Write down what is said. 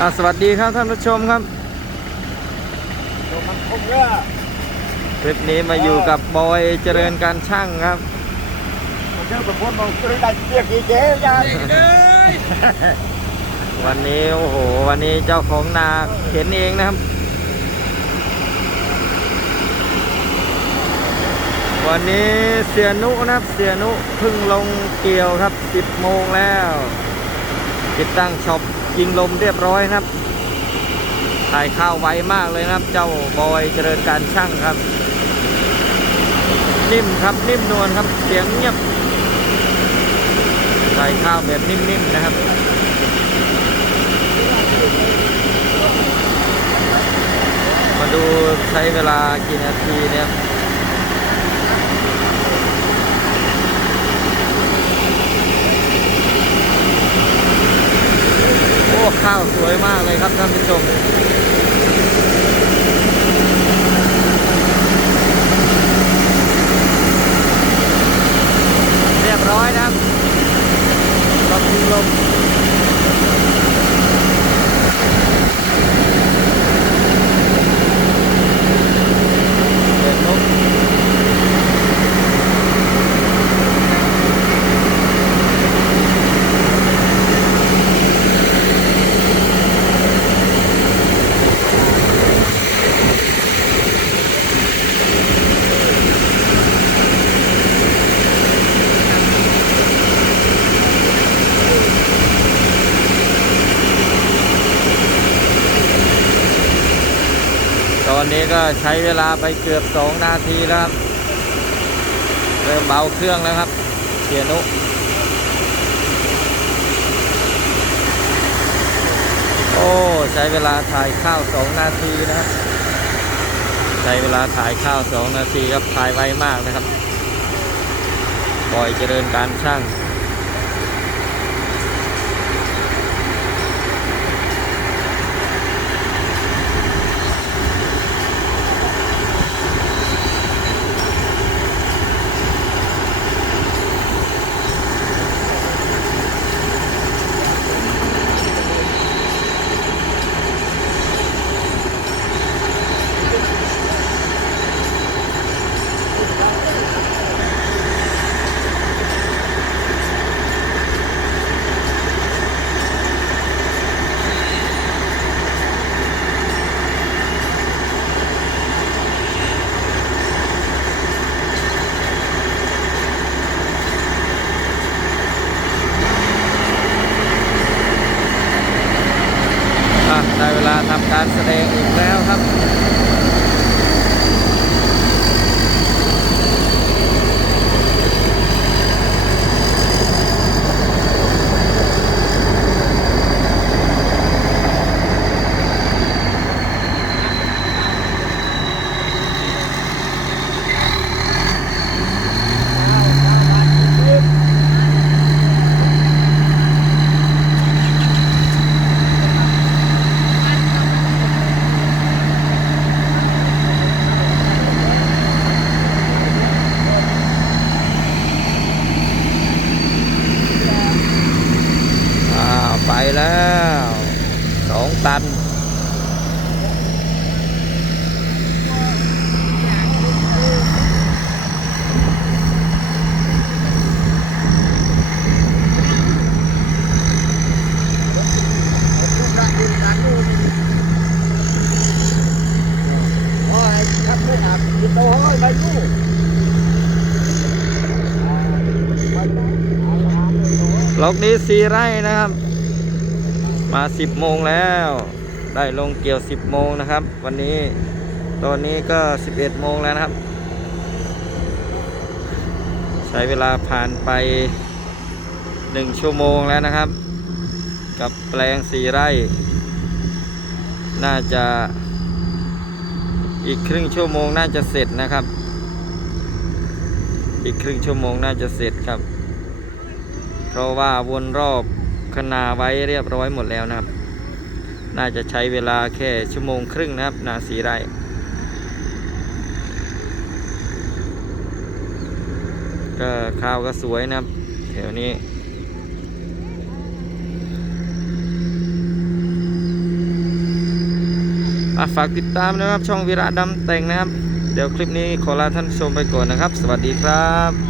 อ่าสวัสดีครับท่านผู้ชมครับตัวมันคงเยอะคลิปนี้มาอยู่กับบอยเจริญการช่างครับมันเยอะเป็นคนมองซื้อได้เรียกกี่เจ๊ยังวันนี้โอ้โหวันนี้เจ้าของนาเข็นเองนะครับวันนี้เสียนุนะครับเสียนุเพิ่งลงเกี่ยวครับ 10 โมงแล้วติดตั้งช็อป ยิงลมเรียบร้อยนะครับถ่ายข้าวไวมากเลยนะครับ เจ้าบอยเจริญการช่างครับ นิ่มครับนิ่มนวลครับเสียงเงียบถ่ายข้าวแบบนิ่มๆนะครับมาดูใช้เวลากี่นาทีเนี่ย โอ้ข้าว สวยมากเลยครับท่านผู้ชม เรียบร้อยนะครับรอบทิ้งลมเปิดนก ตอนนี้ก็ใช้เวลาไปเกือบ2นาทีแล้วครับ เริ่มเบาเครื่องแล้วครับเสียนุโอ้ใช้เวลาถ่ายข้าว2นาทีนะครับ ใช้เวลาถ่ายข้าว2นาทีครับถ่ายไวมากนะครับปล่อยเจริญการช่าง อะได้เวลาทำการแสดงอีกแล้วครับ อ้าวไป แล้วสองตันโอ้ยครับไม่อาบกินโต้เฮ้ยไปนู่นล็อกนี้สี่ไร่นะครับ มาสิบโมงแล้ว ได้ลงเกี่ยวสิบโมงนะครับ วันนี้ตอนนี้ก็สิบเอ็ดโมงแล้วนะครับ ใช้เวลาผ่านไปหนึ่งชั่วโมงแล้วนะครับ กับแปลงสี่ไร่ น่าจะอีกครึ่งชั่วโมงน่าจะเสร็จนะครับ อีกครึ่งชั่วโมงน่าจะเสร็จครับ เพราะว่าวนรอบ คนาไว้เรียบร้อยหมดแล้วนะครับ น่าจะใช้เวลาแค่ชั่วโมงครึ่งนะครับ นาสีไร่ก็ข้าวก็สวยนะครับแถวนี้ฝากติดตามนะครับช่องวิระดำแต่งนะครับ เดี๋ยวคลิปนี้ขอลาท่านชมไปก่อนนะครับ สวัสดีครับ